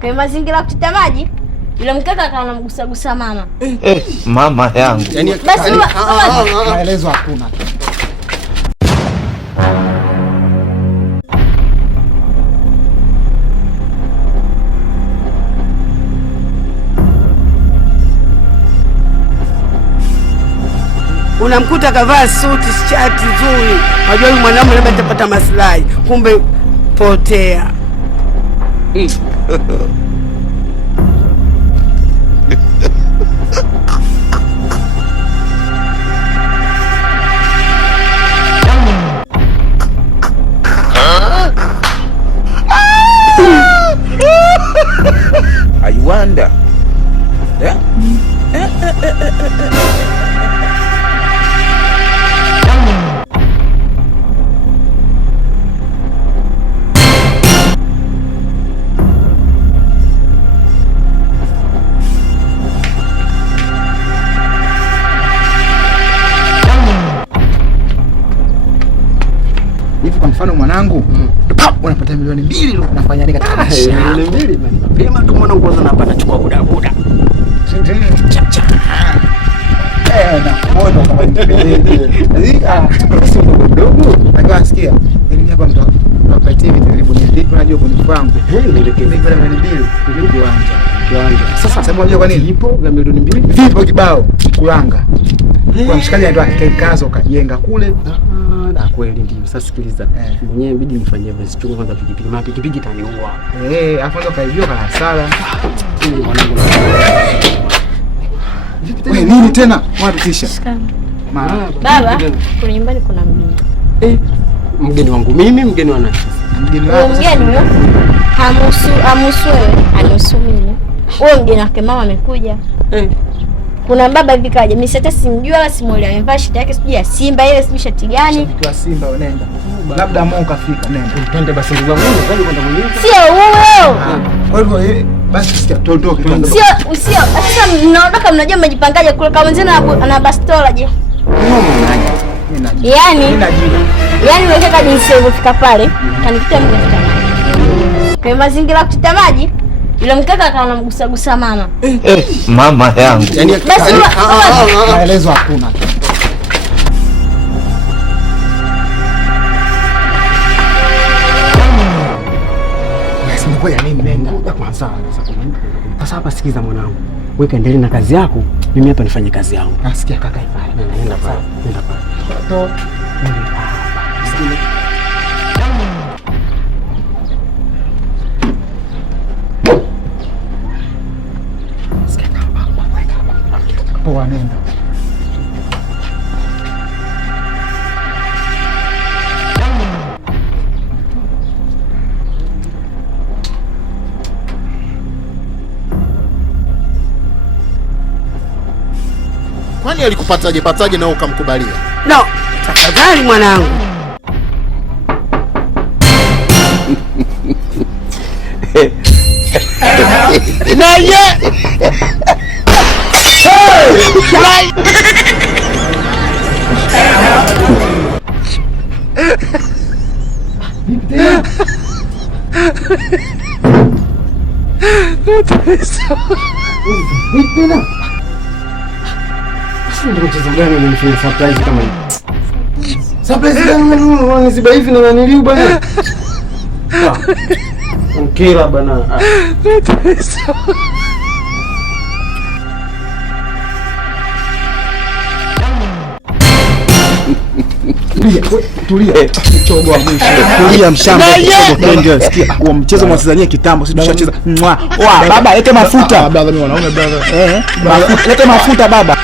Kwa mazingira kutita maji, yule mkaka akawa anamgusagusa mama. Mama yangu. Yaani basi maelezo hakuna. Unamkuta kavaa suti shati nzuri, unajua huyu mwanamume labda atapata maslahi, kumbe potea. I wonder. Hivi kwa mfano mwanangu, unapata milioni 2 unafanya nini katika maisha? Milioni 2 mapema tu mwanangu, kwanza napata chukua buda. Na moto kama sio mdogo. Nataka sikia. Mimi hapa mtapatia vitu vipi unajua kwenye kwangu. Nielekeze pale milioni 2 kiwanja. Sasa unajua kwa nini? Ipo na milioni 2. Vipo kibao kulanga. Kwa mshikaji ndio akikaza ukajenga kule. Na kweli ndio. Sasa sikiliza. Mwenyewe inabidi nifanyie basi chungu kwanza pikipiki taniua. Afu ndo kaijua kana hasara. Mwanangu. Wewe nini tena? Watutisha. Baba, kuna nyumbani kuna mgeni. Mgeni wangu mimi, mgeni wa nani? Mgeni wako. Mgeni huyo hamusu wewe, anihusu mimi. Wewe mgeni wake mama amekuja. Kuna baba hivi kaja, mimi hata simjui wala simuelewi. Amevaa shati yake sijui ya Simba ile sijui shati gani. Kwa Simba unaenda. Labda Mungu kafika nenda. Twende basi ndugu wangu, kwenda mwenyewe. Sio huyo. Kwa hivyo basi sikia tuondoke. Sio. Sasa mnaondoka mnajua mmejipangaje kule kama mzee ana bastola je? Yaani wewe kaka jinsi ulifika pale, kanikuta mimi nafika maji. Kwa mazingira kutita maji, yule mkaka akawa anamgusagusa mama. Mama yangu. Yaani basi maelezo hakuna. Basi ngoja mimi nenda kwanza. Sasa hapa sikiza mwanangu. Wewe kaendelee na kazi yako, mimi hapa nifanye kazi yangu. Nasikia kaka ifanye. Nenda pale. To. Poa nenda. Kwani alikupataje na ukamkubalia? No, tafadhali mwanangu. Ndio mchezo gani unanifanya surprise kama hivi? Surprise gani unaniziba hivi na naniliu bana? Ongera bana. Tulia. Chogo wa mwisho. Tulia mshamba. Twende sikia kwa mchezo mwasizania kitambo sisi tushacheza. Baba lete mafuta. Baba mimi wanaume baba. Lete mafuta baba.